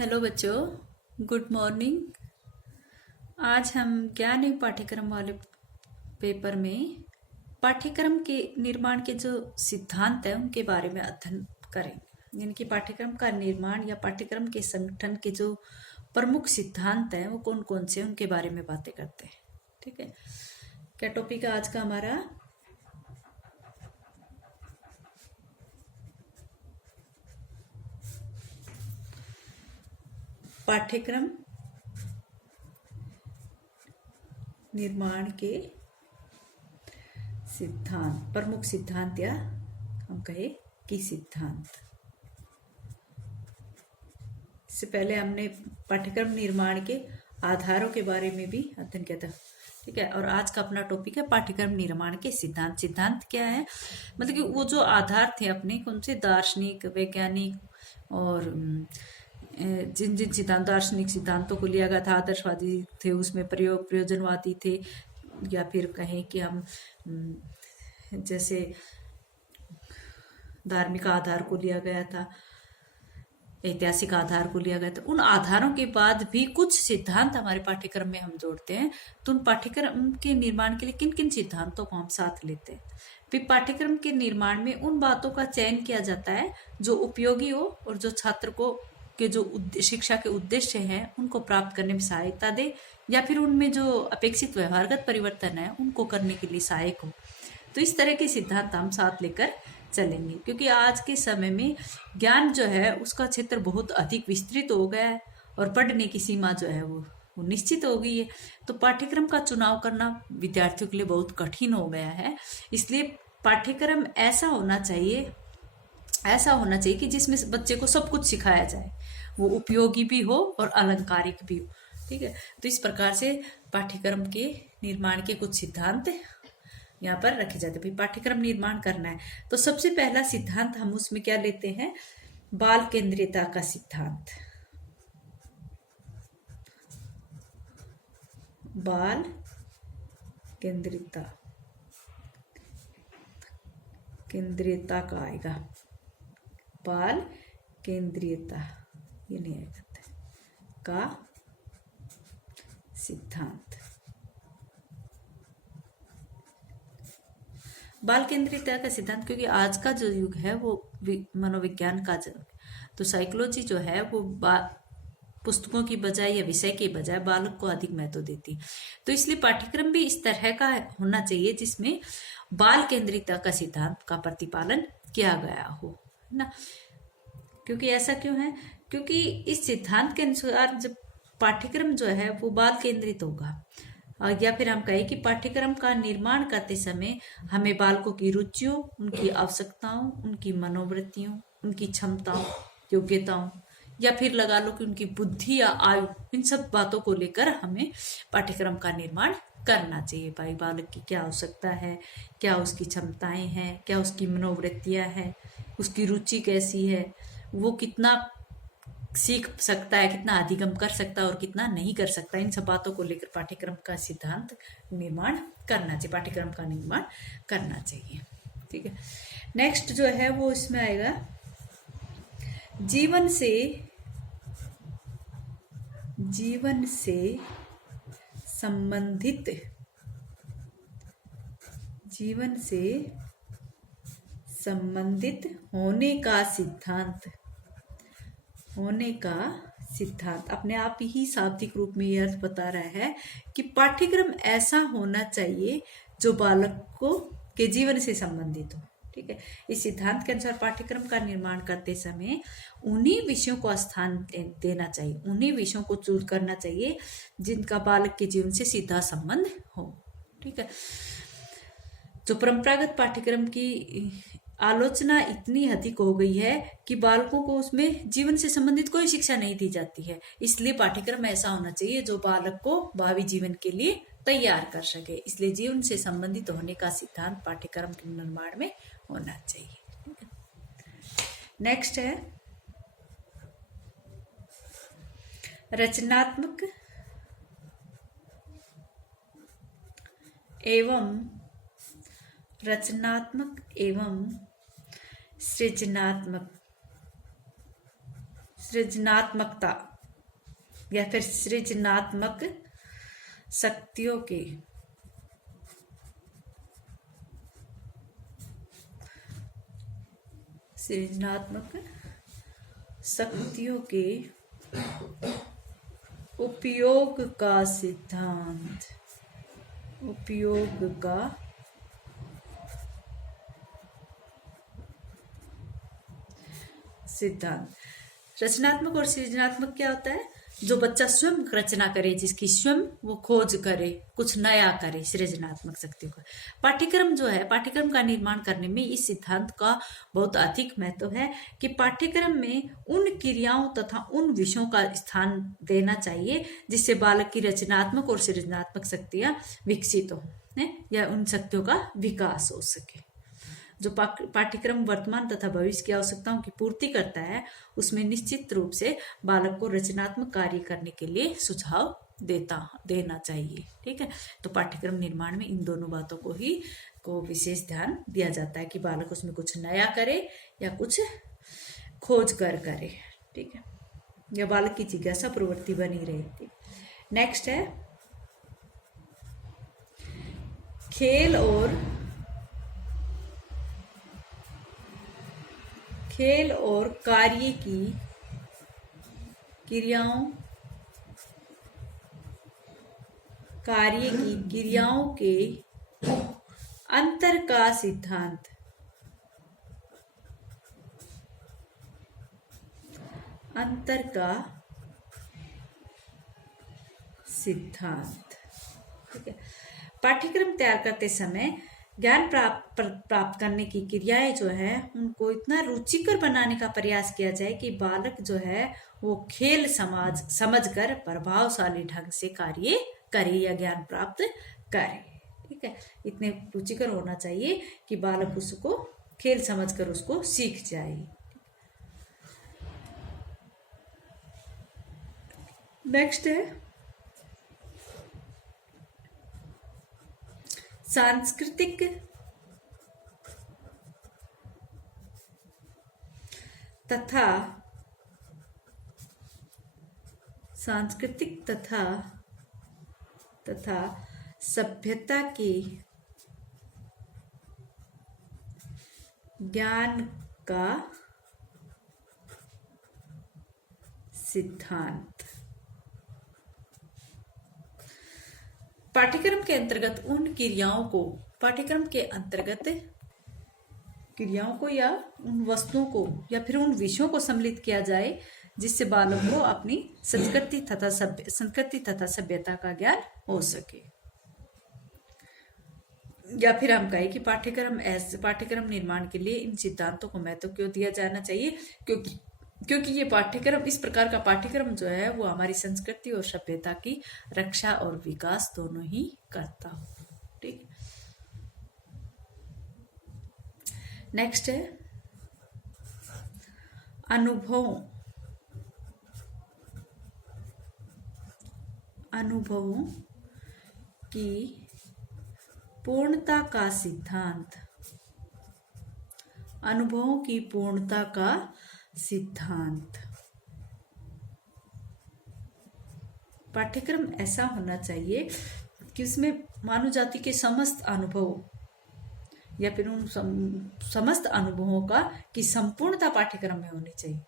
Hello बच्चों, good morning. आज हम ज्ञान एवं पाठ्यक्रम वाले पेपर में पाठ्यक्रम के निर्माण के जो सिद्धांत है उनके बारे में अध्ययन करेंगे। यानी कि पाठ्यक्रम का निर्माण या पाठ्यक्रम के संगठन के जो प्रमुख सिद्धांत हैं वो कौन कौन से उनके बारे में बातें करते हैं। ठीक है, क्या टॉपिक है आज का हमारा? पाठ्यक्रम निर्माण के सिद्धांत, प्रमुख सिद्धांत या हम कहे कि सिद्धांत। इससे पहले हमने पाठ्यक्रम निर्माण के आधारों के बारे में भी अध्ययन किया था। ठीक है, और आज का अपना टॉपिक है पाठ्यक्रम निर्माण के सिद्धांत। सिद्धांत क्या है? मतलब कि वो जो आधार थे अपने, कौन से दार्शनिक, वैज्ञानिक और जिन जिन सिद्धांत, दार्शनिक सिद्धांतों को लिया गया था, आदर्शवादी थे, उसमें प्रयोजनवादी थे, या फिर कहें कि हम जैसे धार्मिक आधार को लिया गया था, ऐतिहासिक आधार को लिया गया था। उन आधारों के बाद भी कुछ सिद्धांत हमारे पाठ्यक्रम में हम जोड़ते हैं। तो उन पाठ्यक्रम के निर्माण के लिए किन किन सिद्धांतों को हम साथ लेते हैं? फिर पाठ्यक्रम के निर्माण में उन बातों का चयन किया जाता है जो उपयोगी हो और जो छात्र को के जो शिक्षा के उद्देश्य हैं उनको प्राप्त करने में सहायता दे, या फिर उनमें जो अपेक्षित व्यवहारगत परिवर्तन है उनको करने के लिए सहायक हो। तो इस तरह के सिद्धांत हम साथ लेकर चलेंगे, क्योंकि आज के समय में ज्ञान जो है उसका क्षेत्र बहुत अधिक विस्तृत हो गया है और पढ़ने की सीमा जो है वो निश्चित हो गई है। तो पाठ्यक्रम का चुनाव करना विद्यार्थियों के लिए बहुत कठिन हो गया है। इसलिए पाठ्यक्रम ऐसा होना चाहिए कि जिसमें बच्चे को सब कुछ सिखाया जाए, वो उपयोगी भी हो और अलंकारिक भी हो। ठीक है, तो इस प्रकार से पाठ्यक्रम के निर्माण के कुछ सिद्धांत यहाँ पर रखे जाते हैं। पाठ्यक्रम निर्माण करना है तो सबसे पहला सिद्धांत हम उसमें क्या लेते हैं? बाल केंद्रीयता का सिद्धांत। बाल केंद्रीयता का आएगा, बाल केंद्रीयता, ये नहीं आएगा, का सिद्धांत। बाल केंद्रीयता का सिद्धांत, क्योंकि आज का जो युग है वो मनोविज्ञान का युग है। तो साइकोलॉजी जो है वो पुस्तकों की बजाय या विषय के बजाय बालक को अधिक महत्व देती है। तो इसलिए पाठ्यक्रम भी इस तरह का होना चाहिए जिसमें बाल केंद्रीयता का सिद्धांत का प्रतिपालन किया गया हो ना। क्योंकि ऐसा क्यों है? क्योंकि इस सिद्धांत के अनुसार जब पाठ्यक्रम जो है वो बाल केंद्रित होगा, या फिर हम कहें कि पाठ्यक्रम का निर्माण करते समय हमें बालकों की रुचियों, उनकी आवश्यकताओं, उनकी मनोवृत्तियों, उनकी क्षमताओं, योग्यताओं, या फिर लगा लो कि उनकी बुद्धि या आयु, इन सब बातों को लेकर हमें पाठ्यक्रम का निर्माण करना चाहिए। भाई बालक की क्या आवश्यकता है, क्या उसकी क्षमताएं हैं, क्या उसकी मनोवृत्तियां हैं, उसकी रुचि कैसी है, वो कितना सीख सकता है, कितना अधिगम कर सकता है और कितना नहीं कर सकता। इन सब बातों को लेकर पाठ्यक्रम का सिद्धांत निर्माण करना चाहिए, पाठ्यक्रम का निर्माण करना चाहिए। ठीक है, नेक्स्ट जो है वो इसमें आएगा जीवन से संबंधित होने का सिद्धांत अपने आप ही शाब्दिक रूप में यह अर्थ बता रहा है कि पाठ्यक्रम ऐसा होना चाहिए जो बालक को के जीवन से संबंधित हो। ठीक है, इस सिद्धांत के अनुसार पाठ्यक्रम का निर्माण करते समय उन्हीं विषयों को स्थान देना चाहिए, उन्हीं विषयों को चूज करना चाहिए जिनका बालक के जीवन से सीधा संबंध हो। ठीक है, जो परंपरागत पाठ्यक्रम की आलोचना इतनी अधिक हो गई है कि बालकों को उसमें जीवन से संबंधित कोई शिक्षा नहीं दी जाती है। इसलिए पाठ्यक्रम ऐसा होना चाहिए जो बालक को भावी जीवन के लिए तैयार कर सके। इसलिए जीवन से संबंधित होने का सिद्धांत पाठ्यक्रम के निर्माण में होना चाहिए। नेक्स्ट है रचनात्मक एवं सृजनात्मकता या फिर सृजनात्मक शक्तियों के उपयोग का सिद्धांत रचनात्मक और सृजनात्मक क्या होता है? जो बच्चा स्वयं रचना करे, जिसकी स्वयं वो खोज करे, कुछ नया करे, सृजनात्मक शक्तियों का। पाठ्यक्रम जो है, पाठ्यक्रम का निर्माण करने में इस सिद्धांत का बहुत अधिक महत्व है कि पाठ्यक्रम में उन क्रियाओं तथा उन विषयों का स्थान देना चाहिए जिससे बालक की रचनात्मक और सृजनात्मक शक्तियां विकसित हो, या उन शक्तियों का विकास हो सके। जो पाठ्यक्रम वर्तमान तथा भविष्य की आवश्यकताओं की पूर्ति करता है, उसमें निश्चित रूप से बालक को रचनात्मक कार्य करने के लिए सुझाव देना चाहिए। ठीक है, तो पाठ्यक्रम निर्माण में इन दोनों बातों को विशेष ध्यान दिया जाता है कि बालक उसमें कुछ नया करे या कुछ खोज कर करे। ठीक है, या बालक की जिज्ञासा प्रवृत्ति बनी रहे। नेक्स्ट है खेल और कार्य की क्रियाओं के अंतर का सिद्धांत। ठीक है, पाठ्यक्रम तैयार करते समय ज्ञान प्राप्त करने की क्रियाएं जो है उनको इतना रुचिकर बनाने का प्रयास किया जाए कि बालक जो है वो खेल समझकर प्रभावशाली ढंग से कार्य करे या ज्ञान प्राप्त करे। ठीक है, इतने रुचिकर होना चाहिए कि बालक उसको खेल समझकर उसको सीख जाए। नेक्स्ट है सांस्कृतिक तथा सभ्यता के ज्ञान का सिद्धांत। पाठ्यक्रम के अंतर्गत उन क्रियाओं को या उन वस्तुओं को या फिर उन विषयों को सम्मिलित किया जाए जिससे बालक को अपनी संस्कृति तथा सभ्यता का ज्ञान हो सके। या फिर हम कहें कि पाठ्यक्रम निर्माण के लिए इन सिद्धांतों को महत्व क्यों दिया जाना चाहिए, क्योंकि ये पाठ्यक्रम, इस प्रकार का पाठ्यक्रम जो है वो हमारी संस्कृति और सभ्यता की रक्षा और विकास दोनों ही करता हो। ठीक, नेक्स्ट है अनुभवों की पूर्णता का सिद्धांत। पाठ्यक्रम ऐसा होना चाहिए कि उसमें मानव जाति के समस्त अनुभव या फिर उन समस्त अनुभवों की संपूर्णता पाठ्यक्रम में होनी चाहिए।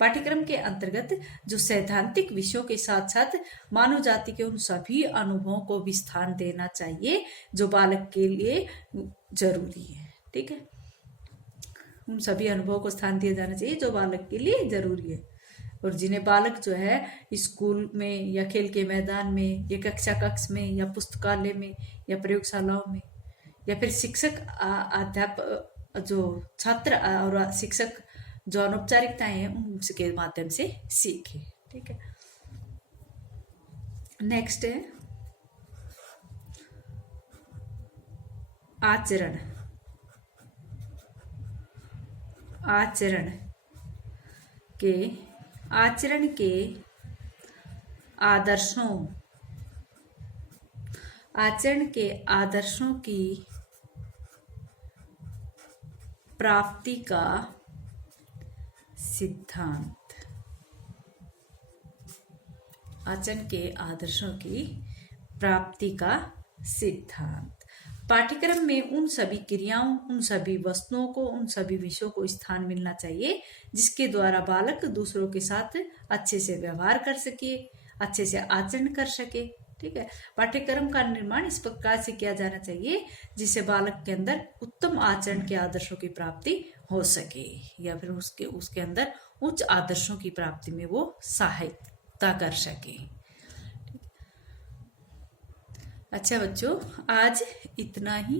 पाठ्यक्रम के अंतर्गत जो सैद्धांतिक विषयों के साथ साथ मानव जाति के उन सभी अनुभवों को भी स्थान देना चाहिए जो बालक के लिए जरूरी है। ठीक है, उन सभी अनुभवों को स्थान दिया जाना चाहिए जो बालक के लिए जरूरी है और जिन्हें बालक जो है स्कूल में या खेल के मैदान में या कक्षा कक्ष में या पुस्तकालय में या प्रयोगशालाओं में या फिर शिक्षक अध्यापक जो छात्र और शिक्षक जो अनौपचारिकताएं हैं उनके माध्यम से सीखे। ठीक है, नेक्स्ट है आचरण के आदर्शों की प्राप्ति का सिद्धांत। आचरण के आदर्शों की प्राप्ति का सिद्धांत। पाठ्यक्रम में उन सभी क्रियाओं, उन सभी वस्तुओं को, उन सभी विषयों को स्थान मिलना चाहिए जिसके द्वारा बालक दूसरों के साथ अच्छे से व्यवहार कर सके, अच्छे से आचरण कर सके। ठीक है, पाठ्यक्रम का निर्माण इस प्रकार से किया जाना चाहिए जिससे बालक के अंदर उत्तम आचरण के आदर्शों की प्राप्ति हो सके, या फिर उसके अंदर उच्च आदर्शों की प्राप्ति में वो सहायता कर सके। अच्छा बच्चों, आज इतना ही।